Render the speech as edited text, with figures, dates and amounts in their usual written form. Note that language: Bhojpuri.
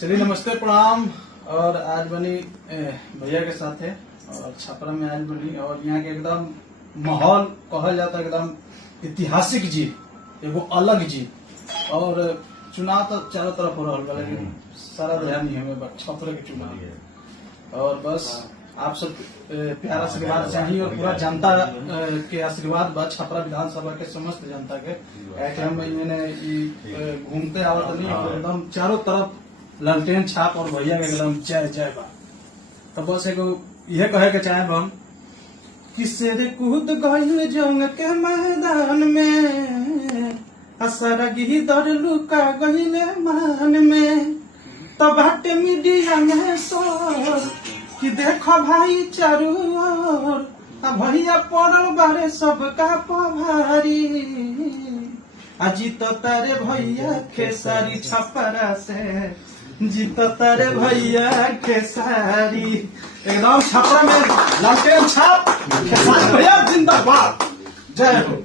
चलिए नमस्ते प्रणाम। और आज बनी भैया के साथ है और छपरा में आज बनी और यहाँ के एकदम माहौल कहल जाता है एकदम ऐतिहासिक जीत, एगो अलग जीत। और चुनाव तो चारों तरफ हो रहा है लेकिन सारा ध्यान नहीं हमें छपरा के चुनाव। और बस आप सब प्यार आशीर्वाद चाहिए और पूरा जनता के आशीर्वाद बा छपरा विधानसभा के समस्त जनता के हम घूमते आवत नहीं एकदम चारों तरफ लालटेन छाप और भैया के एकदम जय जय बा। तो बस एगो यह कहे के चाहे हम किसे रे कूद गइल जंग के मैदान में असरगी दर लुका गइले मान में तो बाटे मीडिया में शोर कि देखो भाई चारू ओर भैया पड़ल बारे सबका पभारी जीतो तारे भैया खेसारी छपरा से जीतो तारे भैया खेसारी एकदम छपरा में लालटेन छाप खेसारी भैया जिंदाबाद। जय हो।